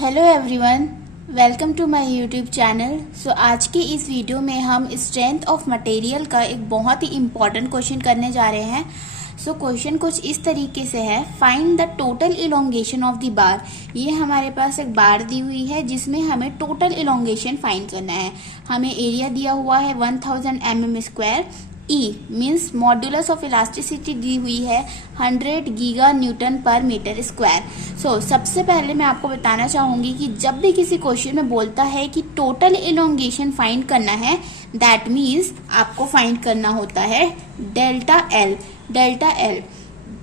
Hello everyone, welcome to my YouTube channel. So आज के इस वीडियो में हम स्ट्रेंथ ऑफ मटेरियल का एक बहुत ही इम्पॉर्टेंट क्वेश्चन करने जा रहे हैं। सो क्वेश्चन कुछ इस तरीके से है, find the total elongation of the bar. ये हमारे पास एक बार दी हुई है जिसमें हमें टोटल इलोंगेशन फाइंड करना है। हमें एरिया दिया हुआ है 1000 mm²। E means modulus of elasticity दी हुई है 100 giga newton per metre square. So सबसे पहले मैं आपको बताना चाहूंगी कि जब भी किसी क्वेश्चन में बोलता है कि टोटल इलोंगेशन फाइंड करना है, दैट मीन्स आपको फाइंड करना होता है delta L. Delta L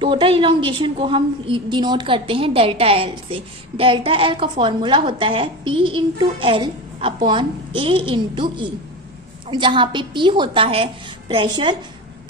total elongation को हम डिनोट करते हैं डेल्टा एल से। डेल्टा एल का फॉर्मूला होता है P into L upon A into E, जहाँ पे P होता है प्रेशर,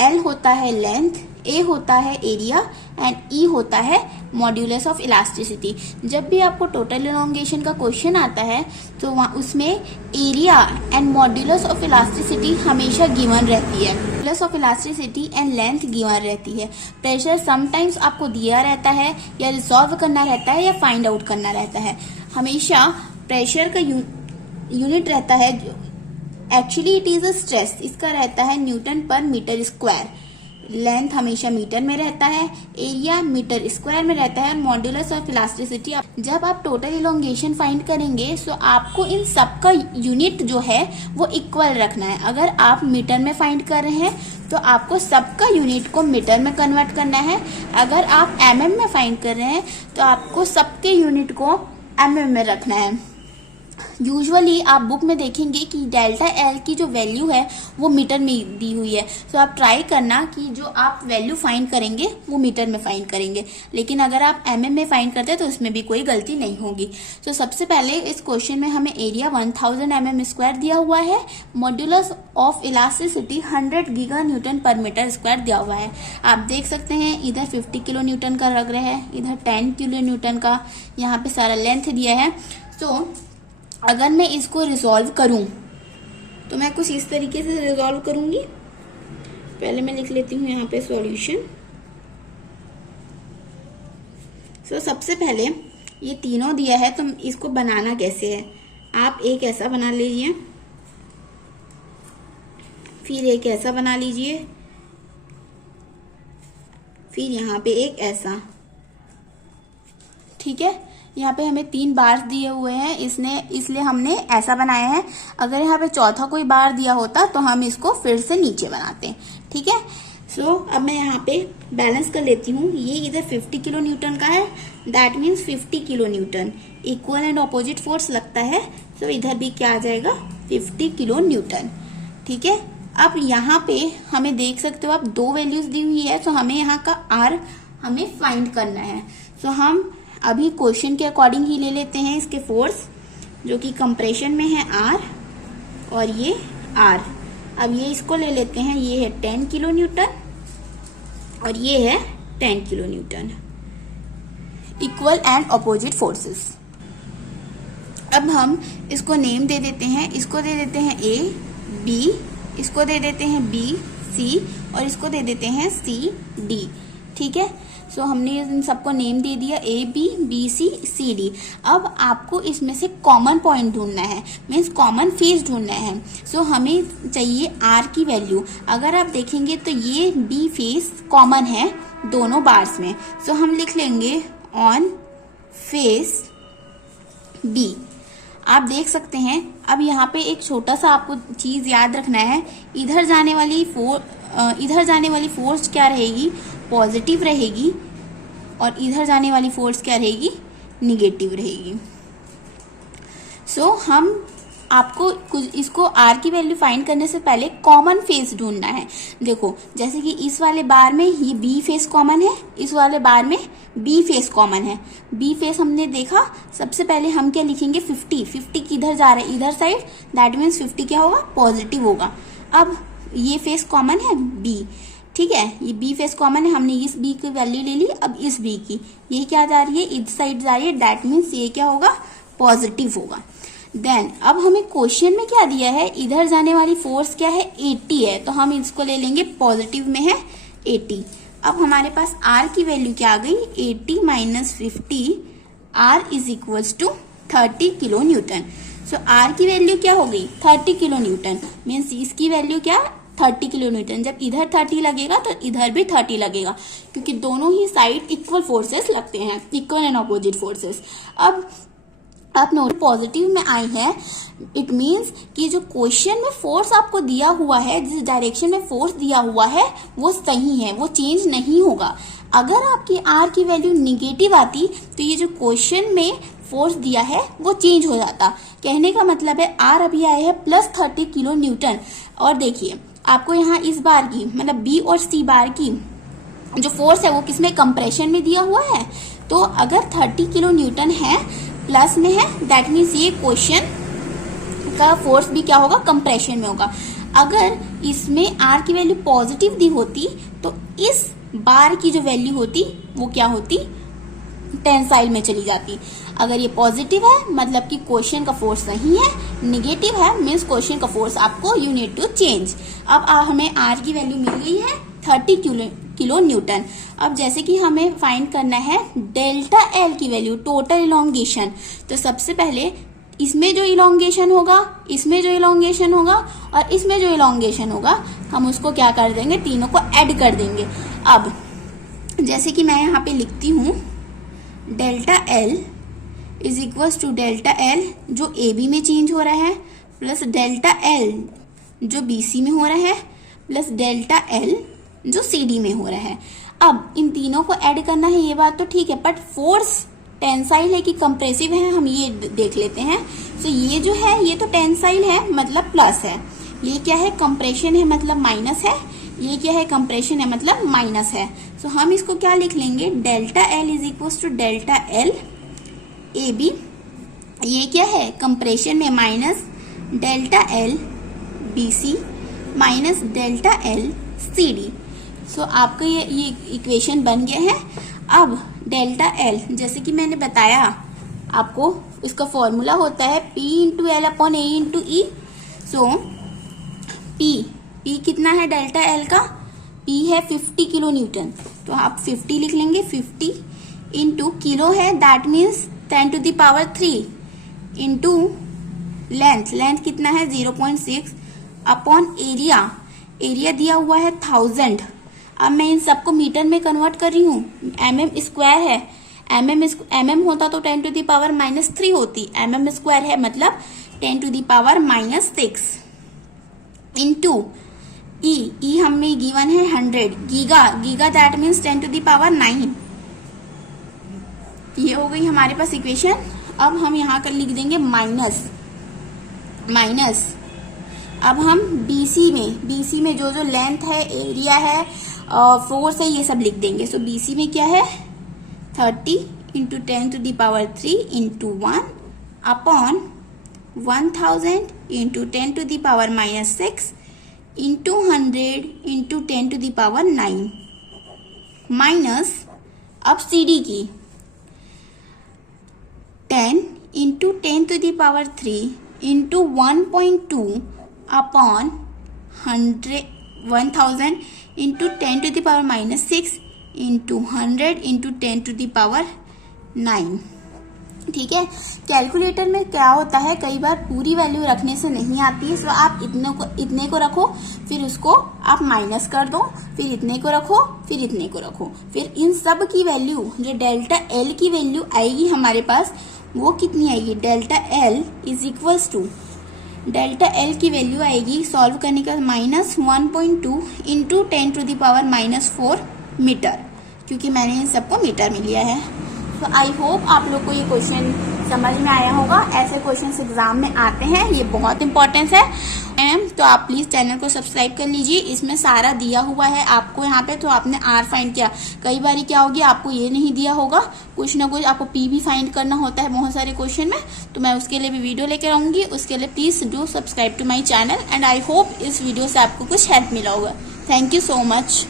L होता है लेंथ, A होता है एरिया एंड E होता है मॉड्यूलस ऑफ इलास्टिसिटी। जब भी आपको टोटल इलोंगेशन का क्वेश्चन आता है तो वहाँ उसमें area and modulus of elasticity हमेशा गिवन रहती है। Modulus of elasticity and length given रहती है। प्रेशर समटाइम्स आपको दिया रहता है या रिजॉल्व करना रहता है या फाइंड आउट करना रहता है। हमेशा प्रेशर का यूनिट रहता है, actually it is a stress, इसका रहता है Newton per metre square. Length हमेशा मीटर में रहता है, एरिया मीटर स्क्वायर में रहता है, मॉड्यूलस ऑफ इलास्टिसिटी। जब आप टोटल इलोंगेशन फाइंड करेंगे तो आपको इन सब का यूनिट जो है वो इक्वल रखना है। अगर आप मीटर में फाइंड कर रहे हैं तो आपको सबका यूनिट को मीटर में कन्वर्ट करना है। अगर आप mm में फाइंड कर रहे हैं तो आपको सबके यूनिट को mm में रखना है। यूजुअली आप बुक में देखेंगे कि डेल्टा एल की जो वैल्यू है वो मीटर में दी हुई है। तो आप ट्राई करना कि जो आप वैल्यू फाइंड करेंगे वो मीटर में फाइंड करेंगे, लेकिन अगर आप mm में फाइंड करते हैं तो उसमें भी कोई गलती नहीं होगी। तो सबसे पहले इस क्वेश्चन में हमें एरिया 1000 mm² दिया हुआ है, modulus of elasticity 100 giga newton per metre square दिया हुआ है। आप देख सकते हैं इधर 50 किलो न्यूटन का लग रहा है, इधर 10 किलो न्यूटन का, यहाँ पे सारा लेंथ दिया है। तो अगर मैं इसको रिजॉल्व करूं तो मैं कुछ इस तरीके से रिजॉल्व करूंगी। पहले मैं लिख लेती हूं यहाँ पे सॉल्यूशन। सो सबसे पहले ये तीनों दिया है तो इसको बनाना कैसे है, आप एक ऐसा बना लीजिए, फिर एक ऐसा बना लीजिए, फिर यहाँ पे एक ऐसा। ठीक है, यहाँ पे हमें 3 बार दिए हुए हैं, इसलिए हमने ऐसा बनाया है। अगर यहाँ पे चौथा कोई बार दिया होता तो हम इसको फिर से नीचे बनाते। ठीक है, सो अब मैं यहाँ पे बैलेंस कर लेती हूँ। ये इधर 50 किलो न्यूटन का है, that means 50 kilo Newton. Equal and opposite force लगता है, तो इधर भी क्या आ जाएगा 50 किलो न्यूटन। ठीक है, अब यहाँ पे हमें देख सकते हो आप 2 वैल्यूज दी हुई है, तो हमें यहाँ का R हमें फाइंड करना है। सो हम अभी क्वेश्चन के अकॉर्डिंग ही ले लेते हैं इसके फोर्स, जो कि कंप्रेशन में है R और ये R। अब ये इसको ले लेते हैं, ये है 10 किलो न्यूटन और ये है 10 kilo Newton. Equal and opposite forces. अब हम इसको नेम दे देते हैं, इसको दे देते हैं A B, इसको दे देते हैं B C और इसको दे देते हैं C D। ठीक है, सो हमने इन सबको नेम दे दिया A B B C C D। अब आपको इसमें से कॉमन पॉइंट ढूंढना है, मीन्स कॉमन फेस ढूंढना है। सो हमें चाहिए R की वैल्यू। अगर आप देखेंगे तो ये B फेस कॉमन है दोनों बार्स में, सो हम लिख लेंगे ऑन फेस B। आप देख सकते हैं। अब यहाँ पे एक छोटा सा आपको चीज याद रखना है, इधर जाने वाली फोर्स क्या रहेगी, पॉजिटिव रहेगी, और इधर जाने वाली फोर्स क्या रहेगी, निगेटिव रहेगी। सो हम आपको इसको R की वैल्यू फाइंड करने से पहले कॉमन फेस ढूंढना है। देखो जैसे कि इस वाले बार में ये B फेस कॉमन है, इस वाले बार में B फेस कॉमन है। B फेस हमने देखा, सबसे पहले हम क्या लिखेंगे 50 किधर जा रहा है, इधर साइड, दैट मीन्स 50 क्या होगा, पॉजिटिव होगा। अब ये फेस कॉमन है B, ठीक है, ये B फेस कॉमन है, हमने इस B की वैल्यू ले ली। अब इस B की ये क्या जा रही है, इस साइड जा रही है, दैट मीन्स ये क्या होगा, पॉजिटिव होगा। देन अब हमें क्वेश्चन में क्या दिया है, इधर जाने वाली फोर्स क्या है, 80 है, तो हम इसको ले लेंगे, पॉजिटिव में है 80। अब हमारे पास R की वैल्यू क्या आ गई, 80 - 50, R is equals to 30 kilo newton. So R की वैल्यू क्या हो गई 30 किलो न्यूटन, मीन्स इसकी वैल्यू क्या 30 किलो न्यूटन। जब इधर 30 लगेगा तो इधर भी 30 लगेगा, क्योंकि दोनों ही साइड इक्वल फोर्सेस लगते हैं, इक्वल एंड अपोजिट फोर्सेस। अब आप नोट पॉजिटिव में आई है, इट मीन्स कि जो क्वेश्चन में फोर्स आपको दिया हुआ है, जिस डायरेक्शन में फोर्स दिया हुआ है वो सही है, वो चेंज नहीं होगा। अगर आपकी आर की वैल्यू निगेटिव आती तो ये जो क्वेश्चन में फोर्स दिया है वो चेंज हो जाता। कहने का मतलब है आर अभी आया है +30 किलो न्यूटन। और देखिए आपको यहाँ इस बार की मतलब बी और सी बार की जो फोर्स है वो किसमें कंप्रेशन में दिया हुआ है। तो अगर 30 किलो न्यूटन है प्लस में है, दैट मीन्स ये क्वेश्चन का फोर्स भी क्या होगा कंप्रेशन में होगा। अगर इसमें आर की वैल्यू पॉजिटिव दी होती तो इस बार की जो वैल्यू होती वो क्या होती टेंसाइल में चली जाती। अगर ये पॉजिटिव है मतलब कि क्वेश्चन का फोर्स सही है, निगेटिव है मीन्स क्वेश्चन का फोर्स आपको यू नीड टू चेंज। अब हमें आर की वैल्यू मिल गई है 30 किलो न्यूटन। अब जैसे कि हमें फाइंड करना है डेल्टा एल की वैल्यू, टोटल इलोंगेशन। तो सबसे पहले इसमें जो इलोंगेशन होगा, इसमें जो इलोंगेशन होगा और इसमें जो इलोंगेशन होगा, हम उसको क्या कर देंगे, तीनों को ऐड कर देंगे। अब जैसे कि मैं यहाँ पे लिखती हूँ delta L is equal to delta L जो ए बी में चेंज हो रहा है प्लस डेल्टा एल जो बी सी में हो रहा है प्लस डेल्टा एल जो सी डी में हो रहा है। अब इन तीनों को ऐड करना है, ये बात तो ठीक है, बट फोर्स टेंसाइल है कि कंप्रेसिव है हम ये देख लेते हैं। तो ये जो है ये तो टेंसाइल है मतलब प्लस है, ये क्या है कंप्रेशन है मतलब माइनस है, ये क्या है कंप्रेशन है मतलब माइनस है। तो हम इसको क्या लिख लेंगे delta L is equal to delta L A B, ये क्या है कंप्रेशन में minus delta L B C minus delta L C D. So आपका ये इक्वेशन बन गया है। अब डेल्टा एल जैसे कि मैंने बताया आपको, इसका फॉर्मूला होता है P इंटू एल अपॉन ए इंटू ई। सो P कितना है डेल्टा एल का, P है 50 किलो न्यूटन, तो आप 50 लिख लेंगे, 50 इंटू किलो है दैट मीन्स 10⁻³ इंटू लेंथ कितना है 0.6 अपॉन एरिया दिया हुआ है 1000। अब मैं इन सबको मीटर में कन्वर्ट कर रही हूँ, mm स्क्वायर है, mm होता तो 10⁻³ होती, mm स्क्वायर है मतलब 10⁻⁻6 इंटू ई हमें गिवन है 100 गीगा दैट मीन्स 10⁹। ये हो गई हमारे पास इक्वेशन। अब हम यहाँ कर लिख देंगे माइनस। अब हम BC में जो लेंथ है, एरिया है, फोर्स है, ये सब लिख देंगे। सो BC में क्या है 30 into 10⁻³ into 1 upon 1000 into 10⁻⁻6 into 100 into 10⁹ minus अब CD की 10 into 10⁻³ into 1.2 upon 1000 into 10⁻⁻6 into 100 into 10⁻⁹। ठीक है, कैलकुलेटर में क्या होता है कई बार पूरी वैल्यू रखने से नहीं आती है, सो आप इतने को रखो, फिर उसको आप माइनस कर दो, फिर इतने को रखो, फिर इतने को रखो, फिर इन सब की वैल्यू जो डेल्टा एल की वैल्यू आएगी हमारे पास वो कितनी आएगी, delta L is equals to delta L की वैल्यू आएगी सॉल्व करने का -1.2 इंटू 10⁻⁻4 मीटर, क्योंकि मैंने इन सबको मीटर में लिया है। तो आई होप आप लोग को ये क्वेश्चन समझ में आया होगा। ऐसे क्वेश्चंस एग्जाम में आते हैं, ये बहुत इंपॉर्टेंस है। तो आप प्लीज चैनल को सब्सक्राइब कर लीजिए, इसमें सारा दिया हुआ है आपको यहाँ पे। तो आपने आर फाइंड किया, कई बार क्या होगी आपको ये नहीं दिया होगा, कुछ ना कुछ आपको पी भी फाइंड करना होता है बहुत सारे क्वेश्चन में, तो मैं उसके लिए भी वीडियो लेकर आऊंगी। उसके लिए please do subscribe to my channel and I hope इस वीडियो से आपको कुछ हेल्प मिला होगा। Thank you so much.